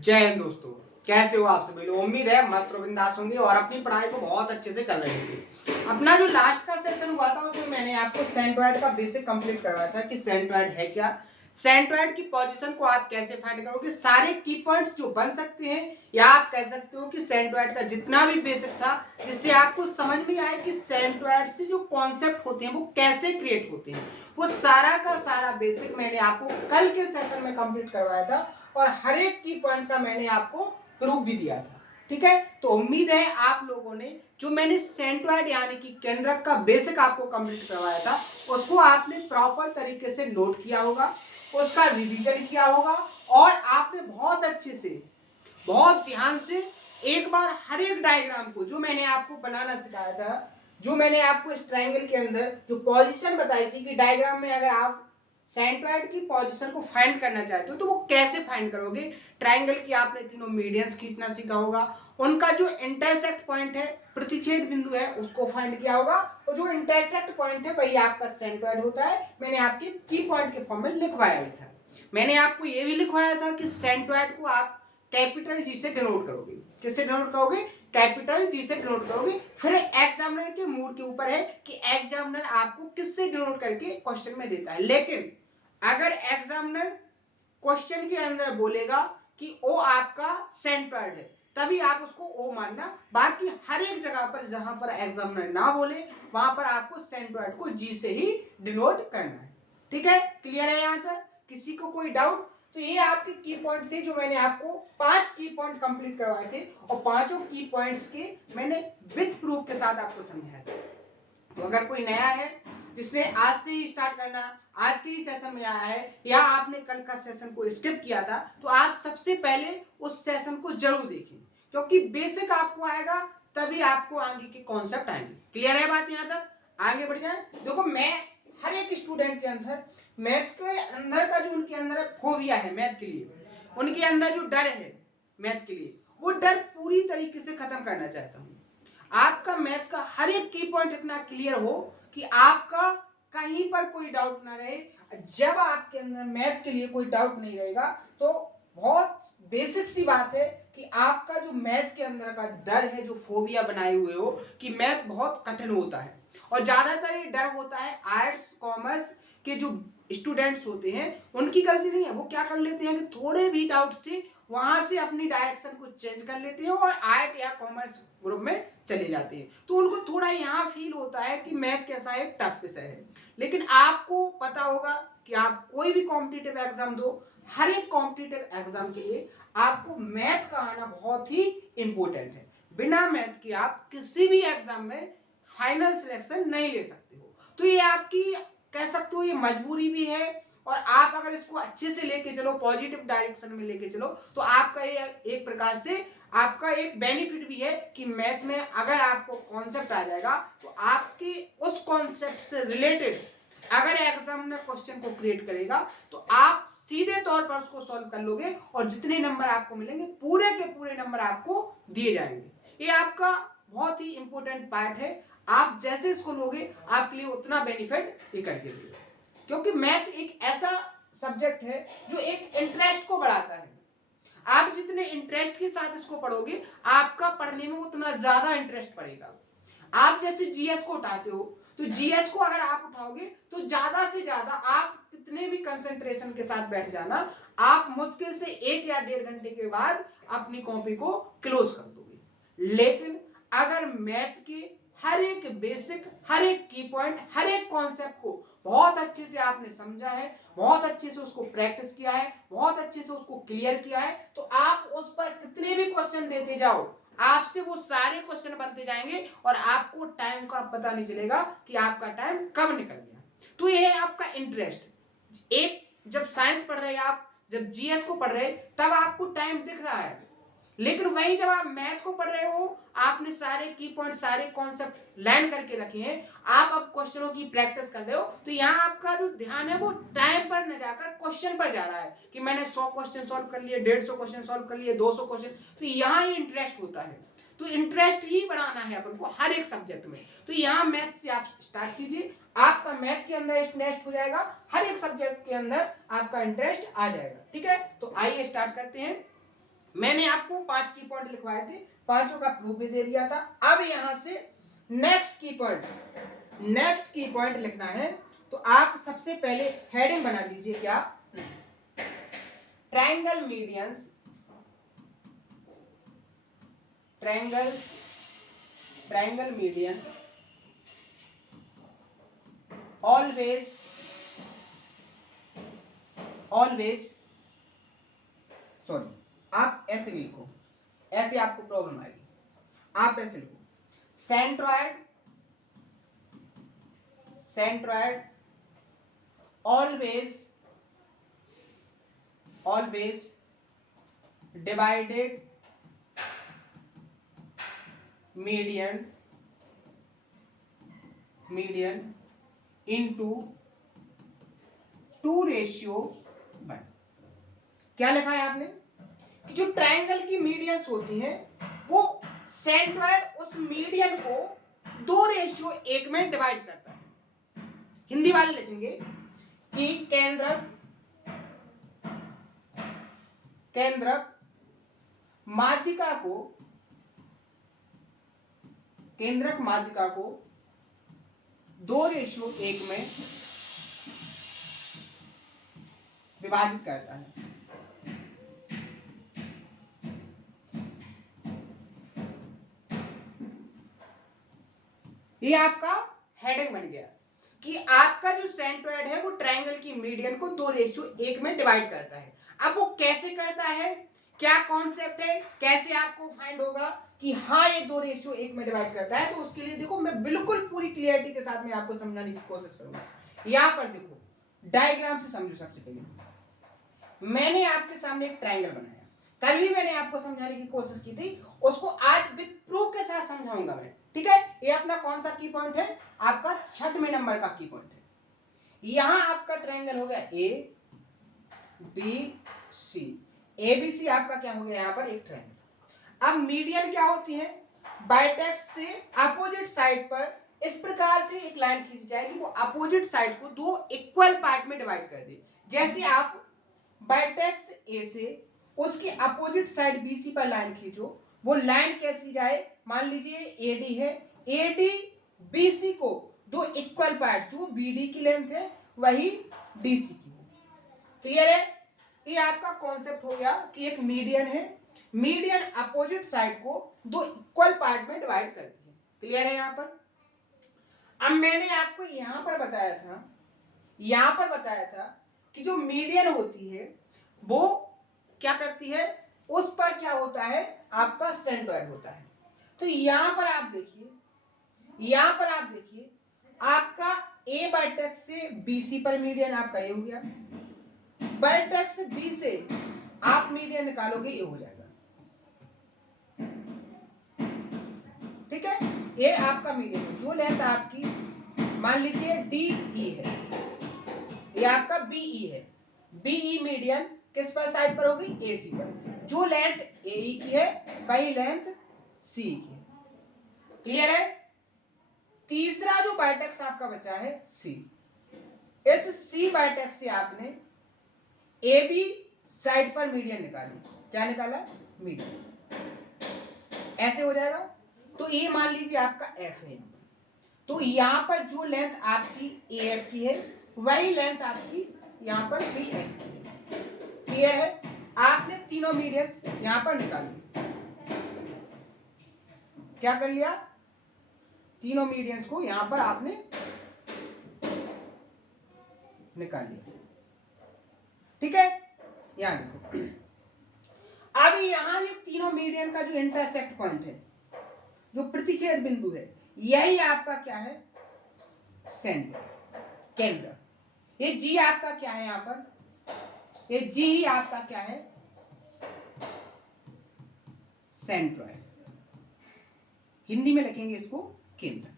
जय हिंद दोस्तों। कैसे हो आप सभी लोग? उम्मीद है मस्त और बिंदास होंगे और अपनी पढ़ाई को बहुत अच्छे से कर रहे होंगे। अपना जो लास्ट का सेशन हुआ था उसमें मैंने आपको सेंट्रोइड का बेसिक कंप्लीट करवाया था कि सेंट्रोइड है क्या, सेंट्रोइड की पोजीशन को आप कैसे फाइंड करोगे, सारे की पॉइंट्स जो बन सकते हैं, या आप कह सकते हो कि सेंट्रोइड का जितना भी बेसिक था जिससे आपको समझ में आए कि सेंट्रोइड से जो कॉन्सेप्ट होते हैं वो कैसे क्रिएट होते हैं, वो सारा का सारा बेसिक मैंने आपको कल के सेशन में कंप्लीट करवाया था और हर एक की पॉइंट का मैंने आपको प्रूफ भी दिया था। ठीक है, तो उम्मीद है आप लोगों ने जो मैंने सेंट्रोइड यानी कि केंद्रक का बेसिक आपको कंप्लीट करवाया था उसको आपने प्रॉपर तरीके से नोट किया होगा, उसका रिवीजन किया होगा और आपने बहुत अच्छे से, बहुत ध्यान से एक बार हर एक डायग्राम को जो मैंने आपको बनाना सिखाया था, जो मैंने आपको इस ट्रायंगल के अंदर जो पोजीशन बताई थी कि डायग्राम में अगर आप सेंट्रोइड की पोजीशन को फाइंड करना चाहते हो तो वो कैसे फाइंड करोगे। ट्रायंगल की आपने तीनों मीडियंस खींचना सीखा होगा, उनका जो इंटरसेक्ट पॉइंट है, प्रतिच्छेद बिंदु है, उसको फाइंड किया होगा और जो इंटरसेक्ट पॉइंट है वही आपका सेंट्रोइड होता है। मैंने आपके की पॉइंट के फॉर्म में लिखवाया भी था। मैंने आपको ये भी लिखवाया था कि सेंट्रोइड को आप कैपिटल जी से डिनोट करोगे। किससे डिनोट करोगे? कैपिटल जी से डिनोट करोगे। फिर एग्जामिनर के मूड के ऊपर है कि एग्जामिनर आपको किससे डिनोट करके क्वेश्चन में देता है। लेकिन अगर एग्जामिनर क्वेश्चन के अंदर बोलेगा कि ओ आपका सेंट्रोइड है तभी आप उसको ओ मानना, बाकी हर एक जगह पर जहां पर एग्जामिनर ना बोले वहां पर आपको सेंट्रोइड को जी से ही डिनोट करना है। ठीक है, क्लियर है यहां तक? किसी को कोई डाउट? तो ये आपके की पॉइंट थे जो मैंने आपको 5 की पॉइंट कंप्लीट करवाए थे और पांचों की पॉइंट्स के मैंने विद प्रूफ के साथ आपको समझाया था। तो अगर कोई नया है जिसने आज से ही स्टार्ट करना, आज के ही सेशन में आया है या आपने कल का सेशन को स्किप किया था, तो आप सबसे पहले उस सेशन को जरूर देखें क्योंकि बेसिक आपको आएगा तभी आपको आगे के कॉन्सेप्ट आएंगे। क्लियर है बात यहां तक? आगे बढ़ जाए। देखो, मैं हर एक स्टूडेंट के अंदर मैथ के अंदर का जो उनके अंदर फोबिया है मैथ के लिए, उनके अंदर जो डर है मैथ के लिए, वो डर पूरी तरीके से खत्म करना चाहता हूं। आपका मैथ का हर एक की पॉइंट इतना क्लियर हो कि आपका कहीं पर कोई डाउट ना रहे। जब आपके अंदर मैथ के लिए कोई डाउट नहीं रहेगा तो बहुत बेसिक सी बात है कि आपका जो मैथ के अंदर का डर है, जो फोबिया बनाए हुए हो कि मैथ बहुत कठिन होता है, और ज्यादातर ये डर होता है आर्ट्स कॉमर्स के जो स्टूडेंट्स होते हैं, उनकी गलती नहीं है। वो क्या कर लेते हैं कि थोड़े भी डाउट से वहां से अपनी डायरेक्शन को चेंज कर लेते हैं और आर्ट या कॉमर्स ग्रुप में चले जाते हैं। तो उनको थोड़ा यहाँ फील होता है कि मैथ कैसा है, टफ विषय है। लेकिन आपको पता होगा कि आप कोई भी कॉम्पिटिटिव एग्जाम दो, हर एक कॉम्पिटिटिव एग्जाम के लिए आपको मैथ का आना बहुत ही इंपॉर्टेंट है। बिना मैथ के आप किसी भी एग्जाम में फाइनल सिलेक्शन नहीं ले सकते हो। तो ये आपकी कह सकते हो ये मजबूरी भी है, और आप अगर इसको अच्छे से लेके चलो, पॉजिटिव डायरेक्शन में लेके चलो, तो आपका ये एक प्रकार से आपका एक बेनिफिट भी है कि मैथ में अगर आपको कॉन्सेप्ट आ जाएगा तो आपके उस कॉन्सेप्ट से रिलेटेड अगर एग्जामिनर क्वेश्चन को क्रिएट करेगा तो आप सीधे तौर पर उसको सॉल्व कर लोगे और जितने नंबर आपको मिलेंगे पूरे के पूरे नंबर आपको दिए जाएंगे। ये आपका बहुत ही इंपॉर्टेंट पार्ट है। आप जैसे इसको लोगे आपके लिए उतना बेनिफिट ये करके देगा, क्योंकि मैथ एक ऐसा सब्जेक्ट है जो एक इंटरेस्ट को बढ़ाता है। आप जितने इंटरेस्ट के साथ इसको पढ़ोगे आपका पढ़ने में उतना ज्यादा इंटरेस्ट पड़ेगा। आप जैसे जीएस को उठाते हो तो जीएस को अगर आप उठाओगे तो ज्यादा से ज्यादा आप कितने भी कंसंट्रेशन के साथ बैठ जाना, आप मुश्किल से 1 या 1.5 घंटे के बाद अपनी कॉपी को क्लोज कर दोगे। लेकिन अगर मैथ के हर एक बेसिक, हर एक की पॉइंट, हर एक कॉन्सेप्ट को बहुत अच्छे से आपने समझा है, बहुत अच्छे से उसको प्रैक्टिस किया है, बहुत अच्छे से उसको क्लियर किया है, तो आप उस पर कितने भी क्वेश्चन देते जाओ, आपसे वो सारे क्वेश्चन बनते जाएंगे और आपको टाइम का पता नहीं चलेगा कि आपका टाइम कब निकल गया। तो ये है आपका इंटरेस्ट। एक जब साइंस पढ़ रहे हैं आप, जब जीएस को पढ़ रहे हैं तब आपको टाइम दिख रहा है, लेकिन वही जब आप मैथ को पढ़ रहे हो, आपने सारे की पॉइंट, सारे कॉन्सेप्ट लर्न करके रखे हैं, आप अब क्वेश्चनों की प्रैक्टिस कर रहे हो, तो यहाँ आपका जो ध्यान है वो टाइम पर न जाकर क्वेश्चन पर जा रहा है कि मैंने 100 क्वेश्चन सॉल्व कर लिए, 150 क्वेश्चन सॉल्व कर लिए, 200 क्वेश्चन। तो यहाँ ये इंटरेस्ट होता है। तो इंटरेस्ट ही बढ़ाना है अपन को हर एक सब्जेक्ट में। तो यहाँ मैथ से आप स्टार्ट कीजिए, आपका मैथ के अंदर इंटरेस्ट हो जाएगा, हर एक सब्जेक्ट के अंदर आपका इंटरेस्ट आ जाएगा। ठीक है, तो आइए स्टार्ट करते हैं। मैंने आपको 5 की पॉइंट लिखवाए थे, पांचों का प्रूफ भी दे दिया था। अब यहां से नेक्स्ट की पॉइंट लिखना है, तो आप सबसे पहले हेडिंग बना लीजिए, क्या, triangle medians, triangle median always sorry, आप ऐसे लिखो, ऐसे आपको प्रॉब्लम आएगी, आप ऐसे लिखो, centroid always divided median into 2:1। क्या लिखा है आपने कि जो ट्रायंगल की मीडियंस होती हैं वो सेंट्रॉयड उस मीडियन को 2:1 में डिवाइड करता है। हिंदी वाले लिखेंगे कि केंद्रक माध्यिका को 2:1 में विभाजित करता है। ये आपका हेडिंग बन गया कि आपका जो सेंट्रॉयड है वो ट्रायंगल की मीडियन को 2:1 में डिवाइड करता है। अब वो कैसे करता है, क्या कॉन्सेप्ट है, कैसे आपको फाइंड होगा कि हाँ ये 2:1 में डिवाइड करता है, तो उसके लिए देखो मैं बिल्कुल पूरी क्लियरिटी के साथ में आपको समझाने की कोशिश करूंगा। यहां पर देखो डायग्राम से समझो। सबसे पहले मैंने आपके सामने एक ट्रायंगल बनाया, कल ही मैंने आपको समझाने की कोशिश की थी, उसको आज विद प्रूफ के साथ समझाऊंगा मैं, ठीक है। ये अपना कौन सा की पॉइंट है, आपका 6वें नंबर का की पॉइंट है। यहां आपका ट्रायंगल हो गया ए बी सी, एबीसी आपका क्या हो गया, यहां पर एक ट्रायंगल। अब मीडियन क्या होती है, बाइटेक्स से अपोजिट साइड पर इस प्रकार से एक लाइन खींची जाएगी, वो अपोजिट साइड को 2 इक्वल पार्ट में डिवाइड कर दे। जैसे आप बाइटेक्स ए से उसकी अपोजिट साइड बीसी पर लाइन खींचो, वो लाइन कैसी जाए, मान लीजिए एडी है, एडी बीसी को 2 इक्वल पार्ट, जो बीडी की लेंथ है वही डीसी की हो। क्लियर है, ये आपका कॉन्सेप्ट हो गया कि एक मीडियन है, मीडियन अपोजिट साइड को 2 इक्वल पार्ट में डिवाइड करती है। क्लियर है यहां पर। अब मैंने आपको यहां पर बताया था कि जो मीडियन होती है वो क्या करती है, उस पर क्या होता है, आपका सेंट्रॉयड होता है। तो यहां पर आप देखिए आपका ए वर्टेक्स से बीसी पर मीडियन आपका ए हो गया, वर्टेक्स बी से आप मीडियन निकालोगे ये हो जाएगा, ठीक है। ये आपका मीडियन है, जो लेंथ आपकी मान लीजिए डी ई है, ये आपका बीई है, बीई मीडियन किस पर साइड पर होगी, एसी पर। जो लेंथ एई की है वही लेंथ सी की है। क्लियर है। तीसरा जो वर्टेक्स आपका बचा है सी, इस सी वर्टेक्स से आपने ए बी साइड पर मीडियन निकाली, क्या निकाला, मीडियन, ऐसे हो जाएगा। तो ये मान लीजिए आपका एफ है, तो यहां पर जो लेंथ आपकी ए एफ की है वही लेंथ आपकी यहां पर बी एफ की है। क्लियर है। आपने तीनों मीडियंस यहां पर निकाल लिए, क्या कर लिया, तीनों मीडियंस को यहां पर आपने निकाल लिया, ठीक है। यहां देखो, अब यहां ये तीनों मीडियन का जो इंटरसेक्ट पॉइंट है, जो प्रतिच्छेद बिंदु है, यही आपका क्या है, सेंटर, केंद्र। ये जी आपका क्या है, यहां पर ये जी ही आपका क्या है, सेंट्रॉयड। हिंदी में लिखेंगे इसको केंद्र।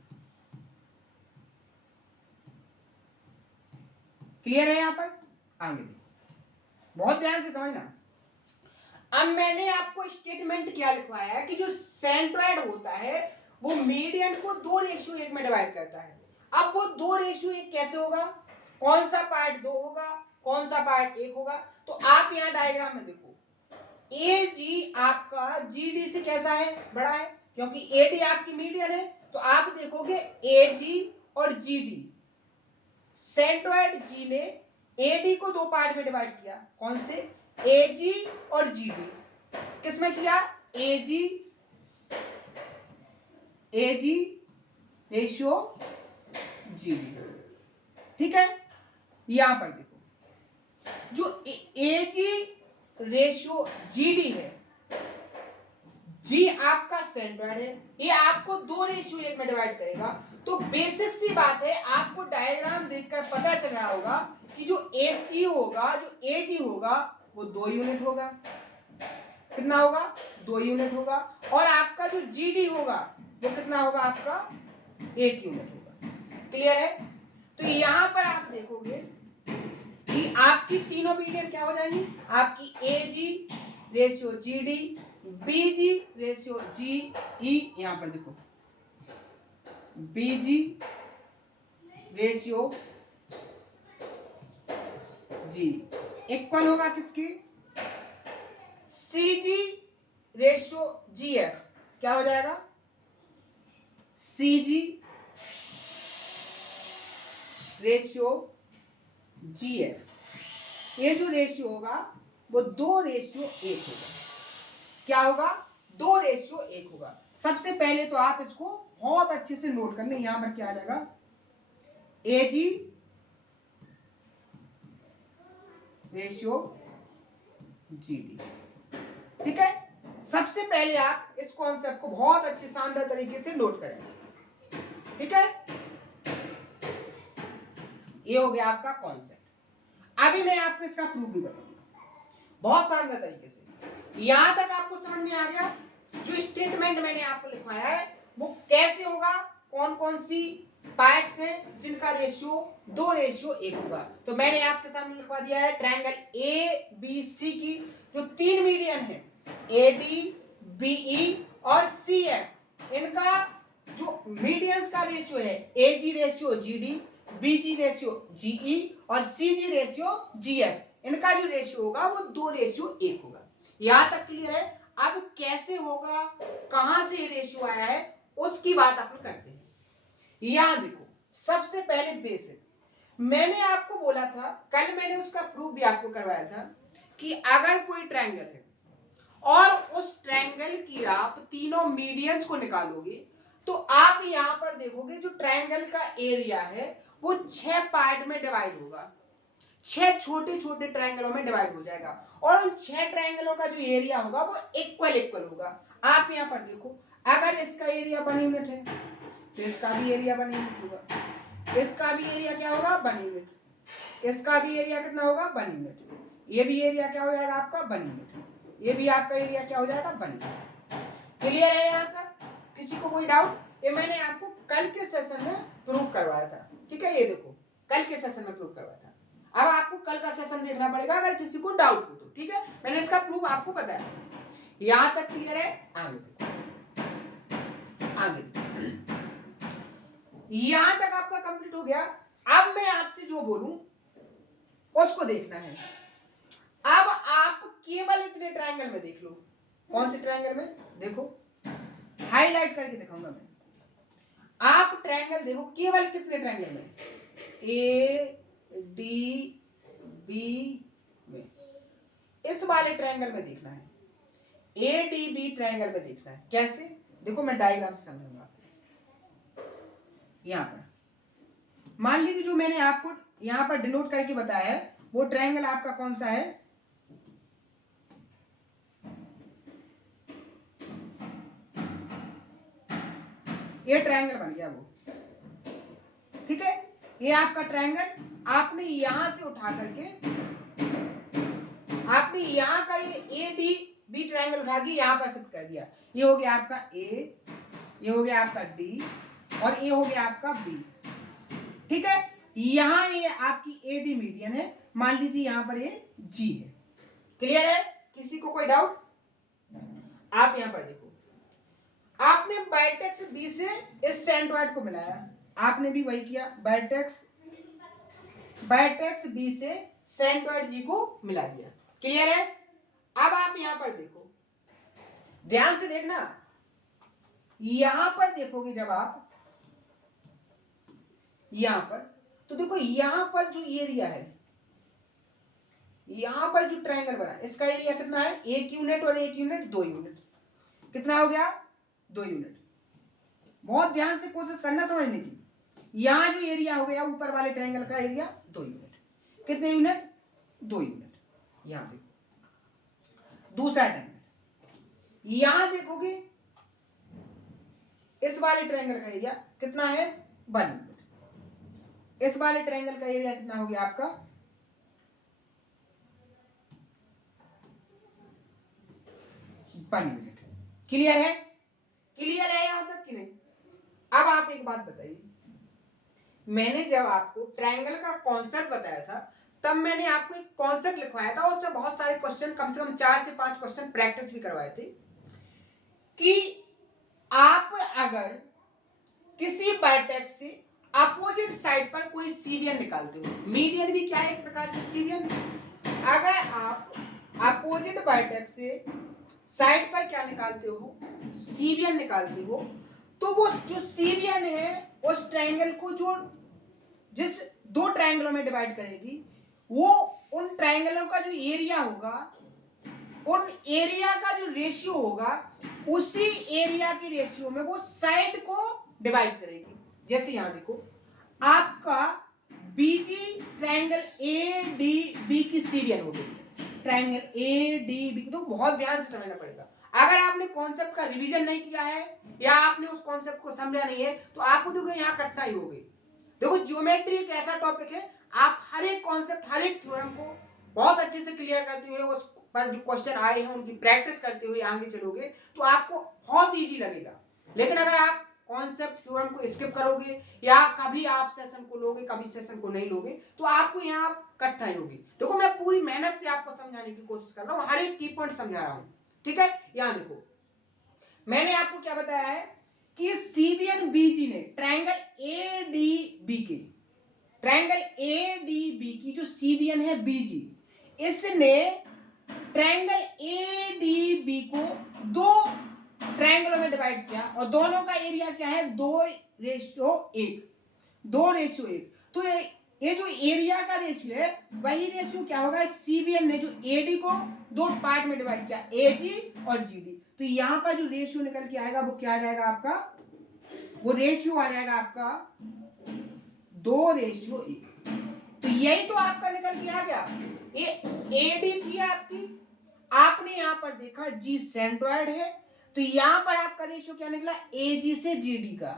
क्लियर है यहां पर। आगे बहुत ध्यान से समझना। अब मैंने आपको स्टेटमेंट क्या लिखवाया है कि जो सेंट्रॉयड होता है वो मीडियन को 2:1 में डिवाइड करता है। अब वो 2:1 कैसे होगा, कौन सा पार्ट 2 होगा, कौन सा पार्ट 1 होगा, तो आप यहां डायग्राम में देखो, ए जी आपका जी डी से कैसा है, बड़ा है, क्योंकि ए डी आपकी मीडियन है। तो आप देखोगे ए जी और जी डी, सेंट्रोइड जी ने ए डी को दो पार्ट में डिवाइड किया, कौन से, ए जी और जी डी। किसमें किया, ए जी रेशियो जी डी, ठीक है। यहां पर देखो जो ए जी रेशियो जी डी है, जी आपका सेंट्रोइड है, ये आपको दो रेशियो एक में डिवाइड करेगा। तो बेसिक सी बात है, आपको डायग्राम देखकर पता चल रहा होगा कि जो एस ई होगा, जो ए जी होगा, वो 2 यूनिट होगा। कितना होगा, 2 यूनिट होगा। और आपका जो जी डी होगा वो कितना होगा, आपका 1 यूनिट होगा। क्लियर है। तो यहां पर आप देखोगे कि आपकी तीनों मीडियन क्या हो जाएंगी, आपकी A G ratio G D, B G ratio G E, यहां पर देखो B G ratio G equal होगा किसकी, सी जी रेशियो जी एफ, क्या हो जाएगा, सी जी रेशियो जी एफ। ये जो रेशियो होगा वो 2 रेशियो 1 होगा। क्या होगा, 2 रेशियो 1 होगा। सबसे पहले तो आप इसको बहुत अच्छे से नोट कर लें। यहां पर क्या आ जाएगा, ए जी रेशियो जी डी, ठीक है। सबसे पहले आप इस कॉन्सेप्ट को बहुत अच्छे शानदार तरीके से नोट करें, ठीक है। ये हो गया आपका कॉन्सेप्ट। अभी मैं आपको इसका प्रूफ भी बताऊंगा बहुत शानदार तरीके से। यहां तक आपको समझ में आ गया जो स्टेटमेंट मैंने आपको लिखवाया है वो कैसे होगा, कौन कौन सी पार्ट्स हैं जिनका रेशियो 2 रेशियो 1 होगा। तो मैंने आपके सामने लिखवा दिया है ट्रायंगल ए बी सी की जो 3 मीडियन है, ए डी बी ई और सी एफ, इनका जो मीडियंस का रेशियो है A G ratio G D, B G ratio G E और सी जी रेशियो जी एफ, इनका जो रेशियो होगा वो 2 रेशियो 1 होगा। यहां तक क्लियर है। अब कैसे होगा, कहां से ये रेशियो आया है, उसकी बात अपन करते हैं। यहां देखो सबसे पहले बेसिक, मैंने आपको बोला था, कल मैंने उसका प्रूफ भी आपको करवाया था कि अगर कोई ट्रायंगल है और उस ट्रायंगल की आप तीनों मीडियंस को निकालोगे तो आप यहां पर देखोगे जो ट्रायंगल का एरिया है वो 6 पार्ट में डिवाइड होगा, 6 छोटे छोटे ट्रायंगलों में डिवाइड हो जाएगा। और उन 6 ट्रायंगलों का जो एरिया होगा वो इक्वल होगा। आप यहां पर देखो, अगर इसका एरिया 1 यूनिट है तो इसका भी एरिया 1 यूनिट होगा, इसका भी एरिया क्या होगा 1 यूनिट, इसका भी एरिया कितना होगा 1 यूनिट, ये भी एरिया क्या हो जाएगा आपका 1 यूनिट, ये भी आपका एरिया क्या हो जाएगा 1 यूनिट। क्लियर है यहां तक, किसी को कोई डाउट? ये मैंने आपको कल के सेशन में प्रूव करवाया था, ठीक है। ये देखो कल के सेशन में प्रूव करवाया था। अब आपको कल का सेशन देखना पड़ेगा अगर किसी को डाउट हो तो, ठीक है। मैंने इसका प्रूफ आपको बताया था। यहां तक क्लियर है। आगे यहां तक आपका कंप्लीट हो गया। अब मैं आपसे जो बोलूं उसको देखना है। अब आप केवल इतने ट्रायंगल में देख लो। कौन से ट्रायंगल में, देखो हाईलाइट करके दिखाऊंगा मैं। आप ट्रायंगल देखो केवल कितने ट्रायंगल में, ए डी बी में, इस वाले ट्रायंगल में देखना है, ए डी बी ट्रायंगल में देखना है। कैसे, देखो मैं डायग्राम से समझाऊंगा आपको। यहां पर मान लीजिए जो मैंने आपको यहां पर डिनोट करके बताया है वो ट्रायंगल आपका कौन सा है, ये ट्रायंगल बन गया वो, ठीक है। ये आपका ट्रायंगल आपने यहां से उठा करके आपने यहां का ये ए डी बी ट्रायंगल उठा के यहां पर शिफ्ट कर दिया। ये हो गया आपका ए, ये हो गया आपका डी और ये हो गया आपका बी, ठीक है। यहां ये आपकी ए डी मीडियन है, मान लीजिए यहां पर ये जी है। क्लियर है, किसी को कोई डाउट? आप यहां पर देखो, आपने वर्टेक्स बी से इस सेंट्रोइड को मिलाया, आपने भी वही किया, वर्टेक्स बी से सेंट्रोइड जी को मिला दिया। क्लियर है। अब आप यहां पर देखो, ध्यान से देखना, यहां पर देखोगे जब आप यहां पर, तो देखो यहां पर जो एरिया है, यहां पर जो ट्रायंगल बना इसका एरिया कितना है, 1 यूनिट और 1 यूनिट 2 यूनिट, कितना हो गया 2 यूनिट। बहुत ध्यान से कोशिश करना समझने की, यहां जो एरिया हो गया ऊपर वाले ट्रायंगल का एरिया 2 यूनिट, कितने यूनिट 2 यूनिट। यहां देखो दूसरा ट्रायंगल, यहां देखोगे इस वाले ट्रायंगल का एरिया कितना है 1 यूनिट, इस वाले ट्रायंगल का एरिया कितना हो गया आपका 1 यूनिट। क्लियर है, क्लियर है यहां तक कि नहीं। अब आप एक बात बताइए, मैंने जब आपको ट्रायंगल का कॉन्सेप्ट बताया था तब मैंने आपको एक कॉन्सेप्ट लिखवाया था और उसमें बहुत सारे क्वेश्चन, कम से कम 4 से 5 क्वेश्चन प्रैक्टिस भी करवाए थे कि आप अगर किसी वर्टेक्स से अपोजिट साइड पर कोई सीवियन निकालते हो, मीडियन भी क्या है एक प्रकार से सीवियन, अगर आप अपोजिट वर्टेक्स से साइड पर क्या निकालते हो सीवियन निकालते हो, तो वो जो सीवियन है उस ट्रायंगल को जो जिस 2 ट्रायंगलों में डिवाइड करेगी, वो उन ट्रायंगलों का जो एरिया होगा, उन एरिया का जो रेशियो होगा, उसी एरिया के रेशियो में वो साइड को डिवाइड करेगी। जैसे यहां देखो आपका बीजी ट्रायंगल ए डी बी की सीरियल होगी, ट्रायंगल ए डी बी, तो बहुत ध्यान से समझना पड़ेगा। अगर आपने कॉन्सेप्ट का रिवीजन नहीं किया है या आपने उस कॉन्सेप्ट को समझा नहीं है तो आपको देखो यहां कठिनाई होगी। देखो ज्योमेट्री एक ऐसा टॉपिक है, आप हर एक कॉन्सेप्ट, हर एक थ्योरम को बहुत अच्छे से क्लियर करते हुए उस पर जो क्वेश्चन आए हैं उनकी प्रैक्टिस करते हुए आगे चलोगे तो आपको बहुत इजी लगेगा। लेकिन अगर आप कॉन्सेप्ट थ्योरम को स्किप करोगे या कभी आप सेशन को लोगे कभी सेशन को नहीं लोगे तो आपको यहाँ कठिनाई होगी। देखो मैं पूरी मेहनत से आपको समझाने की कोशिश कर रहा हूँ, हर एक की पॉइंट समझा रहा हूँ, ठीक है। यहाँ देखो मैंने आपको क्या बताया है कि सीबीएन बीजी ने ट्रायंगल ए डी बी के, ट्रायंगल ए डी बी की जो सीबीएन है बीजी, इसने ट्रायंगल ए डी बी को 2 ट्रायंगलों में डिवाइड किया और दोनों का एरिया क्या है 2:1, 2:1। तो ये जो एरिया का रेशियो है वही रेशियो क्या होगा, सीबीएन ने जो एडी को 2 पार्ट में डिवाइड किया, एजी और जीडी, तो यहां पर जो रेशियो निकल के आएगा वो क्या आ जाएगा आपका, वो रेशियो आ जाएगा आपका 2:1। तो यही तो आपका निकल के आ गया, ये एडी थी आपकी, आपने यहां पर देखा जी सेंट्रॉइड है, तो यहां पर आपका रेशियो क्या निकला एजी से जीडी का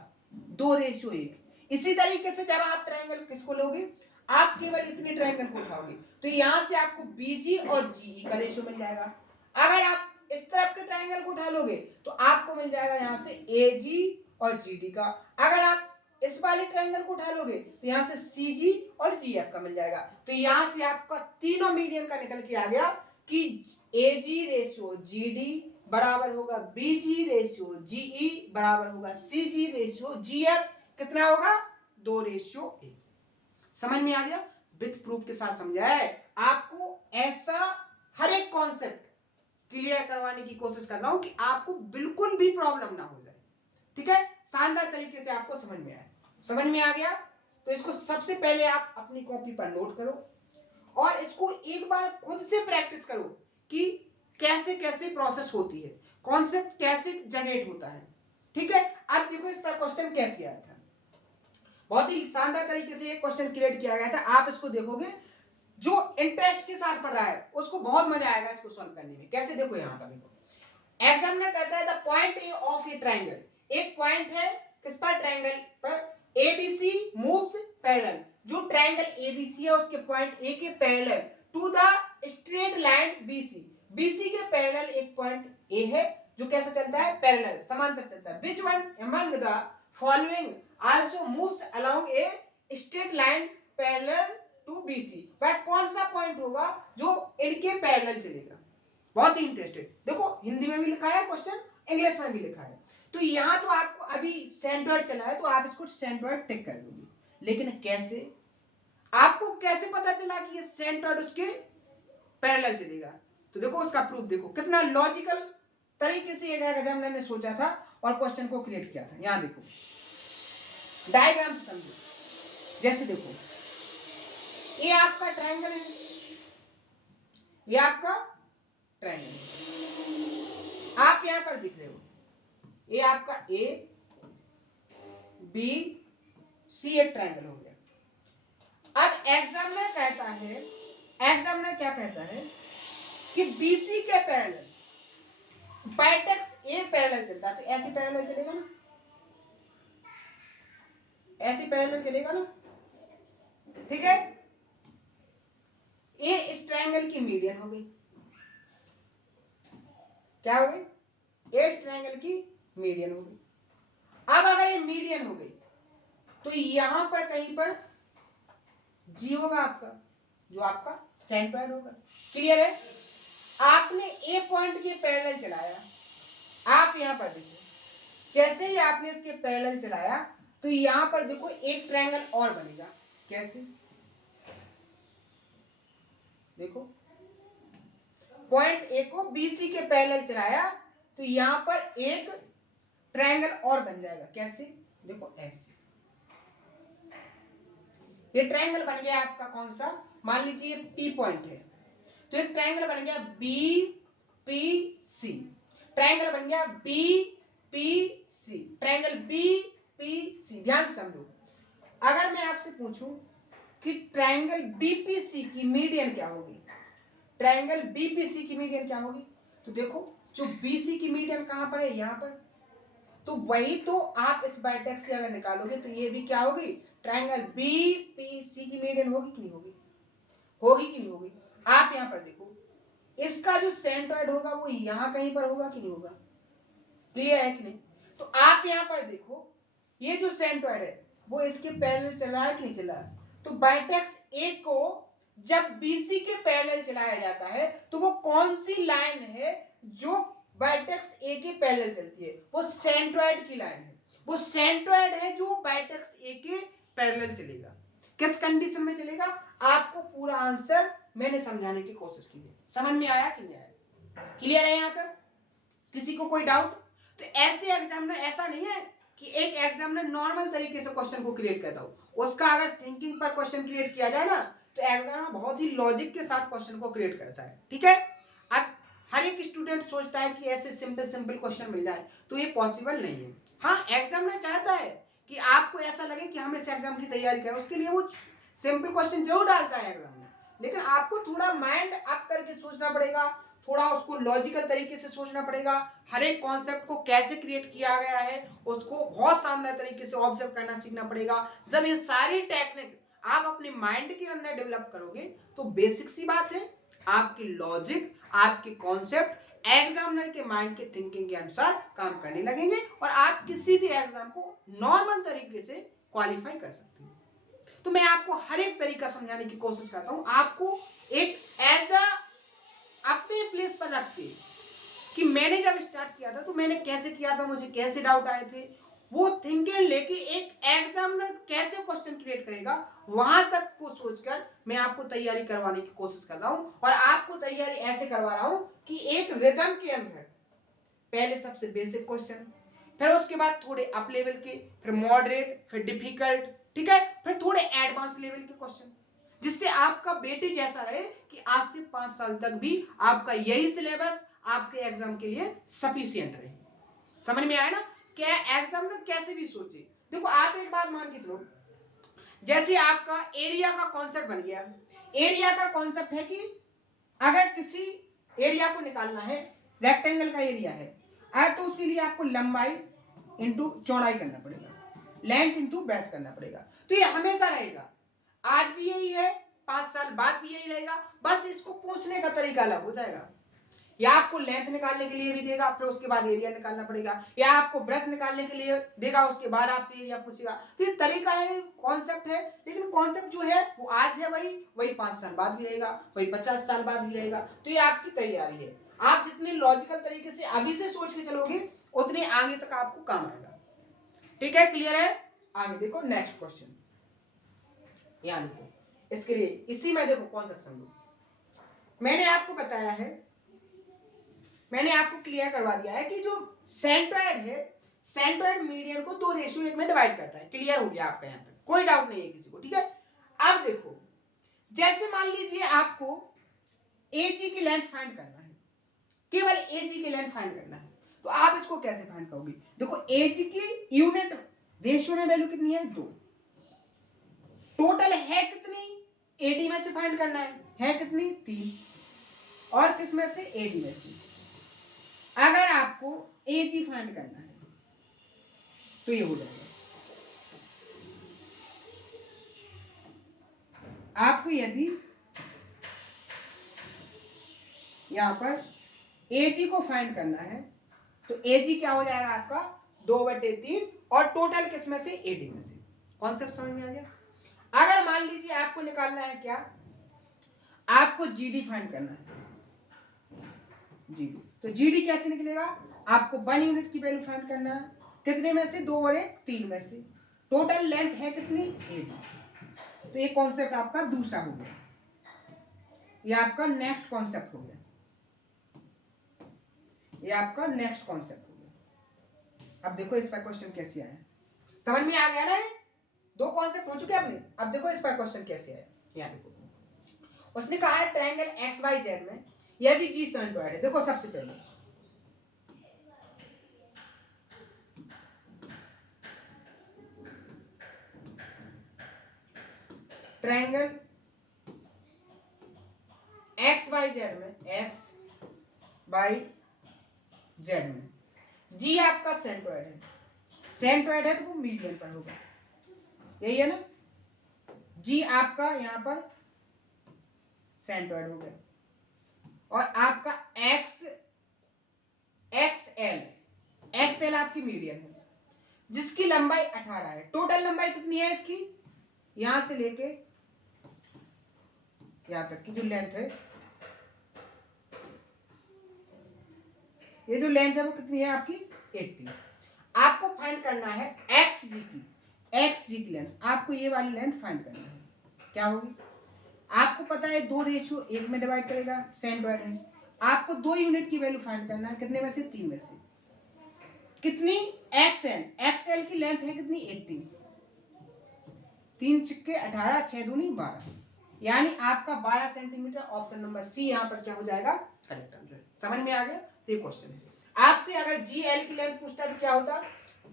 2:1। इसी तरीके से जब आप ट्रायंगल किसको लोगे, आप केवल इतने ट्रायंगल को उठाओगे तो यहां से आपको बीजी और जीई का रेशियो मिल जाएगा। अगर आप इस तरफ के ट्रायंगल को उठा लोगे तो आपको मिल जाएगा यहां से एजी और जीडी का। अगर आप इस वाले ट्रायंगल को उठा लोगे तो यहां से सीजी और जीएफ का मिल जाएगा। तो यहां से आपका तीनों मीडियन का निकल के आ गया कि एजी रेशियो जीडी बराबर होगा बीजी रेशियो जीई बराबर होगा सीजी रेशियो जीएफ, कितना होगा 2:1। समझ में आ गया, विथ प्रूफ के साथ समझाया है आपको। ऐसा हर एक कॉन्सेप्ट क्लियर करवाने की कोशिश कर रहा हूं कि आपको बिल्कुल भी प्रॉब्लम ना हो जाए, ठीक है, शानदार तरीके से आपको समझ में आए। समझ में आ गया तो इसको सबसे पहले आप अपनी कॉपी पर नोट करो और इसको एक बार खुद से प्रैक्टिस करो कि कैसे कैसे प्रोसेस होती है, कॉन्सेप्ट कैसे जनरेट होता है, ठीक है। अब देखो इस पर क्वेश्चन कैसे आया था, बहुत ही शानदार तरीके से ये क्वेश्चन क्रिएट किया गया था। आप इसको देखोगे, जो इंटरेस्ट के साथ पढ़ रहा है उसको बहुत मजा आएगा इसको सॉल्व करने में। कैसे, देखो यहां पर देखो, एग्जामिनर कहता है the point A of a triangle, एक पॉइंट है किस पर, ट्रायंगल पर, एबीसी मूव्स पैरेलल, जो ट्रायंगल एबीसी है उसके पॉइंट ए के parallel to the straight line BC, BC के पैरेलल एक पॉइंट ए है जो कैसे चलता है, पैरेलल, समांतर चलता है। Which one among the following also moves along a straight line parallel to BC, वह कौन सा पॉइंट होगा जो इनके पैरेलल चलेगा। बहुत ही इंटरेस्टेड, देखो हिंदी में भी लिखा है क्वेश्चन, इंग्लिश में भी लिखा है। तो यहां तो आपको अभी सेंट्रॉइड चला है तो आप इसको सेंट्रॉइड टिक कर दोगे, लेकिन कैसे, आपको कैसे पता चला कि ये सेंट्रॉइड उसके पैरेलल चलेगा, तो देखो उसका प्रूफ देखो कितना लॉजिकल तरीके से एक एग्जामिनर ने सोचा था और क्वेश्चन को क्रिएट किया था। यहां देखो डायग्राम से समझो, जैसे देखो ये आपका ट्रायंगल है, ये आपका ट्रायंगल है, आप यहां पर दिख रहे हो, ये आपका ए बी सी एक ट्रायंगल हो गया। अब एग्जामिनर कहता है, एग्जामिनर क्या कहता है कि बीसी के पैरेलल बाइटेक्स ए पैरेलल चलता है, तो ऐसी पैरेलल चलेगा ना, ऐसी पैरेलल चलेगा ना, ठीक है। ये इस ट्रायंगल की मीडियन हो गई, क्या हो गई, इस ट्रायंगल की मीडियन हो गई। अब अगर ये मीडियन हो गई तो यहां पर कहीं पर जी होगा आपका, जो आपका सेंट्रोइड होगा। क्लियर है। आपने ए पॉइंट के पैरेलल चलाया, आप यहां पर देखो जैसे ही आपने इसके पैरेलल चलाया तो यहां पर देखो एक ट्रायंगल और बनेगा। कैसे, देखो पॉइंट ए को बीसी के पैरेलल चलाया तो यहां पर एक ट्रायंगल और बन जाएगा। कैसे, देखो ऐसे, ये ट्रायंगल बन गया आपका कौन सा, मान लीजिए पी पॉइंट है, तो एक ट्रायंगल बन गया बी पी सी, ट्रायंगल बन गया B P C, triangle B P C. ध्यान से समझो, अगर मैं आपसे पूछूं कि ट्रायंगल बीपीसी की मीडियन क्या होगी, ट्रायंगल बीपीसी की मीडियन क्या होगी, तो देखो जो बीसी की मीडियन कहां पर है, यहां पर, तो वही तो आप इस बाइटेक्स से अगर निकालोगे तो ये भी क्या होगी, ट्रायंगल बीपीसी की मीडियन होगी कि नहीं होगी, होगी कि नहीं होगी। आप यहां पर देखो इसका जो सेंट्रोइड होगा वो यहां कहीं पर होगा कि नहीं होगा, क्लियर है कि नहीं। तो आप यहां पर देखो ये जो सेंट्रोइड है वो इसके पैरेलल चला है कि नहीं चला है, तो बाइटेक्स ए को जब बीसी के पैरेलल चलाया जाता है तो वो कौन सी लाइन है जो बाइटेक्स ए के पैरेलल चलती है, वो सेंट्रोइड की लाइन है, वो सेंट्रोइड है जो बाइटेक्स ए के पैरेलल चलेगा। किस कंडीशन में चलेगा, आपको पूरा आंसर मैंने समझाने की कोशिश की है, समझ में आया कि नहीं आया, क्लियर है यहां तक, किसी को कोई डाउट। तो ऐसे एग्जामिनर, ऐसा नहीं है कि एक एग्जामिनर नॉर्मल तरीके से क्वेश्चन को क्रिएट करता हो, उसका अगर थिंकिंग पर क्वेश्चन क्रिएट किया जाए ना तो एग्जामिनर बहुत ही लॉजिक के साथ क्वेश्चन को क्रिएट करता है, ठीक है। अब हर एक स्टूडेंट सोचता है कि ऐसे सिंपल सिंपल क्वेश्चन मिल जाए, तो ये पॉसिबल नहीं है। हाँ, एग्जामिनर चाहता है कि आपको ऐसा लगे कि हम इस एग्जाम की तैयारी करें, उसके लिए वो सिंपल क्वेश्चन जरूर डालता है एग्जामिनर, लेकिन आपको थोड़ा माइंड अप करके सोचना पड़ेगा, थोड़ा उसको लॉजिकल तरीके से सोचना पड़ेगा, हर एक कॉन्सेप्ट को कैसे क्रिएट किया गया है उसको बहुत शानदार तरीके से ऑब्जर्व करना सीखना पड़ेगा। जब ये सारी टेक्निक आप अपने माइंड के अंदर डेवलप करोगे तो बेसिक सी बात है, आपकी लॉजिक, आपके कॉन्सेप्ट एग्जामिनर के माइंड के थिंकिंग के अनुसार काम करने लगेंगे और आप किसी भी एग्जाम को नॉर्मल तरीके से क्वालिफाई कर सकते हैं। तो मैं आपको हर एक तरीका समझाने की कोशिश करता हूं, आपको एक एज अ अपने प्लेस पर रख के कि मैंने जब स्टार्ट किया था तो मैंने कैसे किया था, मुझे कैसे डाउट आए थे, वो थिंकिंग लेके एक एग्जामिनर कैसे क्वेश्चन क्रिएट करेगा वहां तक को सोचकर मैं आपको तैयारी करवाने की कोशिश कर रहा हूं। और आपको तैयारी ऐसे करवा रहा हूं कि एक रिदम के अंदर पहले सबसे बेसिक क्वेश्चन, फिर उसके बाद थोड़े अप लेवल के, फिर मॉडरेट, फिर डिफिकल्ट, ठीक है, फिर थोड़े एडवांस लेवल के क्वेश्चन, जिससे आपका वेटेज ऐसा रहे कि आज से 5 साल तक भी आपका यही सिलेबस आपके एग्जाम के लिए सफिशिएंट रहे। समझ में आया ना, क्या एग्जामिनर कैसे भी सोचे। देखो आप एक बात मान के चलो, जैसे आपका एरिया का कॉन्सेप्ट बन गया, एरिया का कॉन्सेप्ट है कि अगर किसी एरिया को निकालना है, रेक्टेंगल का एरिया है, तो उसके लिए आपको लंबाई इंटू चौड़ाई करना पड़ेगा, लेंथ इंटू ब्रेड्थ करना पड़ेगा। तो ये हमेशा रहेगा, आज भी यही है, 5 साल बाद भी यही रहेगा, बस इसको पूछने का तरीका अलग हो जाएगा। या आपको लेंथ निकालने के लिए भी देगा, फिर उसके बाद एरिया निकालना पड़ेगा, या आपको ब्रेथ निकालने के लिए देगा, उसके बाद आपसे एरिया पूछेगा। तो ये तरीका है, कॉन्सेप्ट है, लेकिन कॉन्सेप्ट जो है वो आज है वही 5 साल बाद भी रहेगा, वही 50 साल बाद भी रहेगा। तो ये आपकी तैयारी है, आप जितने लॉजिकल तरीके से अभी से सोच के चलोगे उतने आगे तक आपको काम आएगा, ठीक है, क्लियर है। आगे देखो नेक्स्ट क्वेश्चन, यहां देखो, इसके लिए इसी में देखो कॉन्सेप्ट समझो। मैंने आपको बताया है मैंने आपको क्लियर करवा दिया है कि जो सेंट्रोइड है, सेंट्रोइड मीडियन को 2:1 में डिवाइड करता है। क्लियर हो गया आपका, यहाँ तक कोई डाउट नहीं है किसी को, ठीक है। अब देखो, जैसे मान लीजिए आपको एजी की लेंथ फाइंड करना है, केवल एजी की लेंथ फाइंड करना है, तो आप इसको कैसे फाइंड करोगे? देखो, एजी की यूनिट रेशियो में वैल्यू कितनी है? 2। टोटल है कितनी? एडी में से फाइंड करना है कितनी? 3। और किस में से? एडी में से। अगर आपको एजी फाइंड करना है तो ये हो जाएगा, आपको यदि यहां पर एजी को फाइंड करना है तो एजी क्या हो जाएगा आपका? 2/3। और टोटल किस में से? एडी में से। कॉन्सेप्ट समझ में आ गया? अगर मान लीजिए आपको निकालना है क्या, आपको जीडी फाइंड करना है, जीडी, तो जीडी कैसे निकलेगा? आपको 1 यूनिट की वैल्यू फाइंड करना है, कितने में से? 2/3 में से। टोटल लेंथ है कितनी? 8। तो ये कॉन्सेप्ट आपका दूसरा हो गया, ये आपका नेक्स्ट कॉन्सेप्ट हो गया, ये आपका नेक्स्ट कॉन्सेप्ट हो गया। अब देखो इस पर क्वेश्चन कैसे आया, समझ में आ गया ना? 2 कॉन्सेप्ट हो चुके अपने। अब देखो इस पर क्वेश्चन कैसे आया, यहाँ देखो, उसने कहा है ट्रायंगल XYZ में यदि जी सेंट्रोइड है। देखो सबसे पहले ट्रायंगल XYZ में, XYZ में जी आपका सेंट्रोइड है, सेंट्रोइड है तो वो मीडियन पर होगा, यही है ना? जी आपका यहाँ पर सेंट्रोइड हो गया, और आपका XL आपकी मीडियन है, जिसकी लंबाई 18 है। टोटल लंबाई कितनी है इसकी? यहां से लेके यहां तक की जो लेंथ है, ये जो लेंथ है वो कितनी है आपकी? 80। आपको फाइंड करना है XG की लेंथ। आपको ये वाली लेंथ फाइंड करना है, क्या होगी? आपको पता है 2:1 में डिवाइड करेगा, सेंट्रोइड है। आपको 2 यूनिट की वैल्यू फाइंड करना है, कितने में से? 3 में से। कितनी? XL की लेंथ है कितनी? 80। 3 छिक्के 18, 6 दूनी 12, यानी आपका 12 सेंटीमीटर। ऑप्शन नंबर सी यहाँ पर क्या हो जाएगा? Correct answer. समझ में आ गया? ये क्वेश्चन है। आपसे अगर GL की लेंथ पूछता तो क्या होता?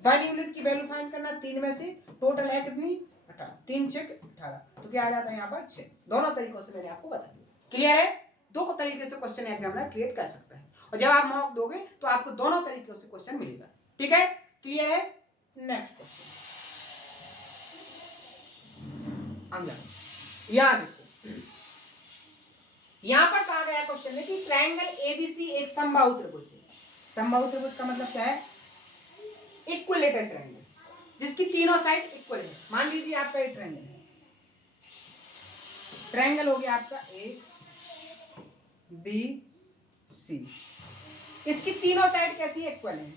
1 यूनिट की वैल्यू फाइंड करना, 3 में से। टोटल है कितनी? 18। 3 छिक 18, तो क्या आ जाता है यहाँ पर? 6। दोनों तरीकों से मैंने आपको बता दिया। क्लियर है? 2 तरीके से क्वेश्चन एग्जामिनर क्रिएट कर सकता है, और जब आप मॉक दोगे तो आपको दोनों तरीकों से क्वेश्चन मिलेगा। ठीक है? क्लियर है? नेक्स्ट क्वेश्चन, यहां देखो, यहां पर कहा गया क्वेश्चन है कि ट्रायंगल एबीसी एक समबाहु त्रिभुज है। समबाहु त्रिभुज का मतलब क्या है? इक्विलेटरल ट्रायंगल, जिसकी तीनों साइड इक्वल है। मान लीजिए आपका एक ट्रायंगल है, ट्रायंगल हो गया आपका ABC, इसकी तीनों साइड कैसी है? इक्वल है,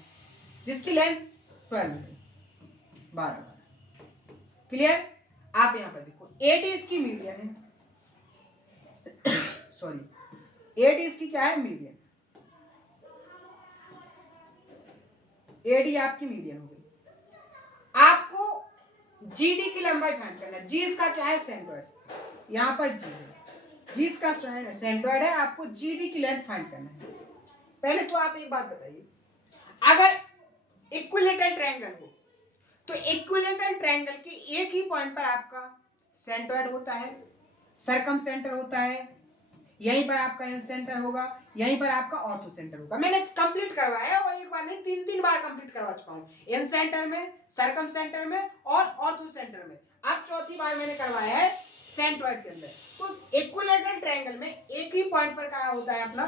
जिसकी लेंथ 12 है, 12। क्लियर? आप यहां पर देखो, AD इसकी मीडियन है, सॉरी, AD इसकी क्या है? मीडियन। AD आपकी मीडियन हो गई। आपको GD की लंबाई फाइंड करना है। G इसका क्या है? सेंट्रोइड। यहां पर G है, G इसका सेंट्रोइड है। आपको GD की लेंथ फाइंड करना है। पहले तो आप एक बात बताइए, अगर इक्विलेटरल ट्रायंगल हो तो इक्विलेटरल ट्रायंगल के एक ही पॉइंट पर आपका सेंट्रोइड होता है, सरकम सेंटर होता है, यहीं पर आपका इन सेंटर होगा, यहीं पर आपका ऑर्थो सेंटर होगा। मैंने कंप्लीट करवाया, और एक बार नहीं 3 बार कंप्लीट करवा चुका हूं, इन सेंटर में, सरकम सेंटर में और ऑर्थो सेंटर में। अब चौथी बार मैंने करवाया है सेंट्रोइड के अंदर। तो इक्विलेटरल ट्रायंगल में एक ही पॉइंट पर क्या होता है अपना?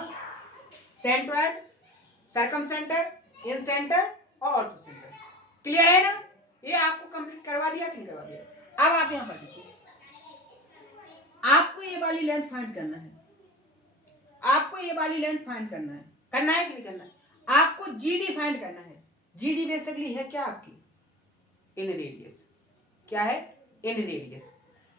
सेंट्रोइड, सरकम सेंटर, इन सेंटर और ऑर्थो सेंटर। क्लियर है ना? ये आपको कंप्लीट करवा दिया कि नहीं करवा दिया? अब आप यहां पर देखिए, आपको ये वाली लेंथ फाइंड करना है, आपको ये वाली लेंथ फाइंड करना है कि नहीं करना है? आपको जीडी फाइंड करना है। जीडी बेसिकली है क्या? आपकी इन रेडियस। क्या है? इन रेडियस।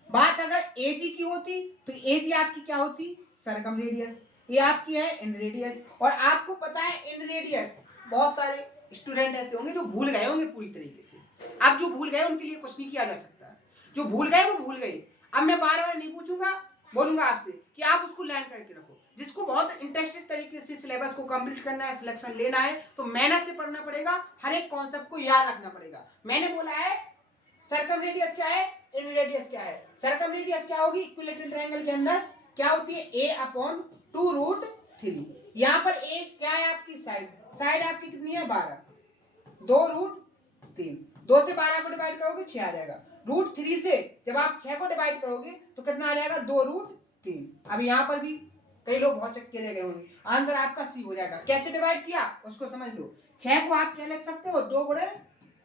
बात अगर एजी की होती तो एजी आपकी क्या होती? सरकम रेडियस। ये आपकी है इन रेडियस। और आपको पता है इन रेडियस बहुत सारे स्टूडेंट ऐसे होंगे जो भूल गए होंगे पूरी तरीके से। अब जो भूल गए उनके लिए कुछ नहीं किया जा सकता, जो भूल गए वो भूल गए। अब मैं बार बार नहीं पूछूंगा, बोलूंगा आपसे कि आप उसको लर्न करके रखो। जिसको बहुत इंटरेस्टेड तरीके से सिलेबस को कंप्लीट करना है, सिलेक्शन लेना है, तो मेहनत से पढ़ना पड़ेगा, हर एक कॉन्सेप्ट को याद रखना पड़ेगा। मैंने बोला है सर्कम रेडियस क्या है, इन रेडियस क्या है। सर्कम रेडियस क्या होगी, इक्विलेटरल ट्रायंगल के अंदर क्या होती है, a/2√3। यहाँ पर a क्या है आपकी साइड, साइड आपकी कितनी है 12, 2√3, 2 से 12 को डिवाइड करोगे 6 आ जाएगा। √3 से जब आप 6 को डिवाइड करोगे तो कितना आ जाएगा 2√3। अब यहाँ पर भी कई लोग बहुत चक्के रह गए होंगे, आंसर आपका सी हो जाएगा। कैसे डिवाइड किया उसको समझ लो। 6 को आप क्या लिख सकते हो, 2 गुणे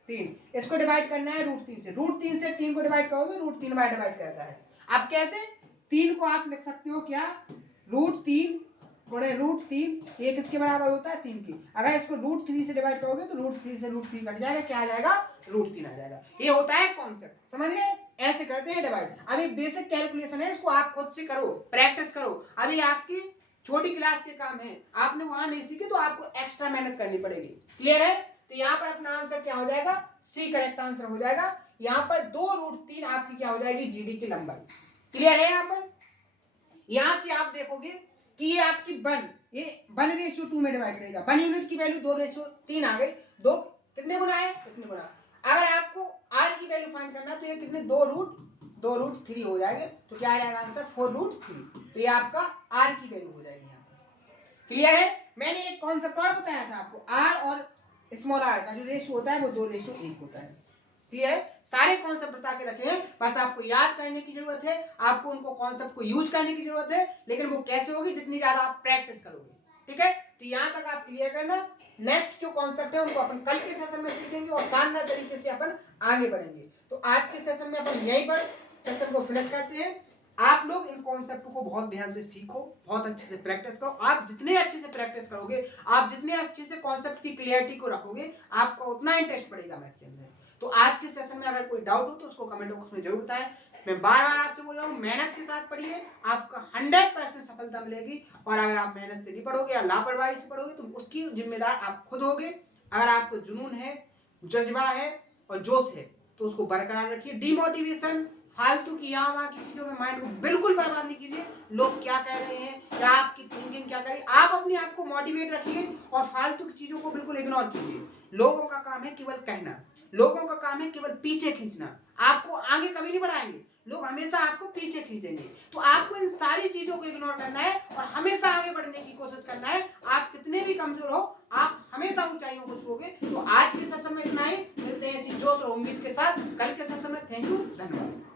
3, इसको डिवाइड करना है √3 से। √3 से 3 को डिवाइड करोगे √3 बाय डिवाइड करता है। अब कैसे, 3 को आप लिख सकते हो क्या, √3 गुणे √3, ये किसके बराबर होता है 3 की। अगर इसको √3 से डिवाइड करोगे तो √3 से √3 कट जाएगा, क्या आ जाएगा √3 आ जाएगा। ये होता है कॉन्सेप्ट, समझ गए, ऐसे करते हैं डिवाइड। अभी बेसिक कैलकुलेशन है, इसको आप खुद से करो, प्रैक्टिस करो। अभी आपकी छोटी क्लास के काम है, आपने वहां नहीं सीखे तो आपको एक्स्ट्रा मेहनत करनी पड़ेगी। क्लियर है, तो यहाँ पर अपना आंसर क्या हो जाएगा, सी करेक्ट आंसर हो जाएगा। यहाँ पर 2√3 आपकी क्या हो जाएगी, जीडी की लंबाई। क्लियर है। यहाँ पर यहां से आप देखोगे कि ये आपकी 1:2 में डिवाइड करेगा। 1 यूनिट की वैल्यू 2:3 आ गई। 2 कितने गुना है, कितने गुना। अगर आपको r की वैल्यू फाइंड करना तो ये कितने 2√3 हो जाएगा, तो क्या आ जाएगा आंसर 4√3। तो ये आपका r की वैल्यू हो जाएगी यहाँ पर। क्लियर है। मैंने एक कॉन्सेप्ट और बताया था आपको, r और स्मॉल r का जो रेशियो होता है वो 2:1 होता है। क्लियर, सारे कॉन्सेप्ट बता के रखे हैं, बस आपको याद करने की जरूरत है, आपको उनको कॉन्सेप्ट को यूज करने की जरूरत है। लेकिन वो कैसे होगी, जितनी ज्यादा आप प्रैक्टिस करोगे। ठीक है, तो यहाँ तक आप क्लियर करना। नेक्स्ट जो कॉन्सेप्ट है उनको अपन कल के सेशन में सीखेंगे और शानदार तरीके से अपन आगे बढ़ेंगे। तो आज के सेशन में अपन यहीं पर सेशन को फिनिश करते हैं। आप लोग इन कॉन्सेप्ट को बहुत ध्यान से सीखो, बहुत अच्छे से प्रैक्टिस करो। आप जितने अच्छे से प्रैक्टिस करोगे, आप जितने अच्छे से कॉन्सेप्ट की क्लियरिटी को रखोगे, आपको उतना इंटरेस्ट पड़ेगा मैथ के अंदर। तो आज के सेशन में अगर कोई डाउट हो तो उसको कमेंट बॉक्स में जरूर बताएं। मैं बार बार आपसे बोल रहा हूँ, मेहनत के साथ पढ़िए, आपका 100% सफलता मिलेगी। और अगर आप मेहनत से नहीं पढ़ोगे या लापरवाही से पढ़ोगे तो उसकी जिम्मेदार आप खुद होगे। अगर आपको जुनून है, जज्बा है और जोश है तो उसको बरकरार रखिए। डिमोटिवेशन, फालतू की यहाँ वहाँ की चीजों में माइंड को बिल्कुल बर्बाद नहीं कीजिए। लोग क्या कह रहे हैं या आपकी थिंकिंग क्या कर रही है, आप अपने आप को मोटिवेट रखिए और फालतू की चीजों को बिल्कुल इग्नोर कीजिए। लोगों का काम है केवल कहना, लोगों का काम है केवल पीछे खींचना, आपको आगे कभी नहीं बढ़ाएंगे, लोग हमेशा आपको पीछे खींचेंगे। तो आपको इन सारी चीजों को इग्नोर करना है और हमेशा आगे बढ़ने की कोशिश करना है। आप कितने भी कमजोर हो, आप हमेशा ऊंचाइयों को छूओगे। तो आज के सेशन में इतना ही, मिलते हैं इसी जोश और उम्मीद के साथ कल के सेशन में। थैंक यू, धन्यवाद।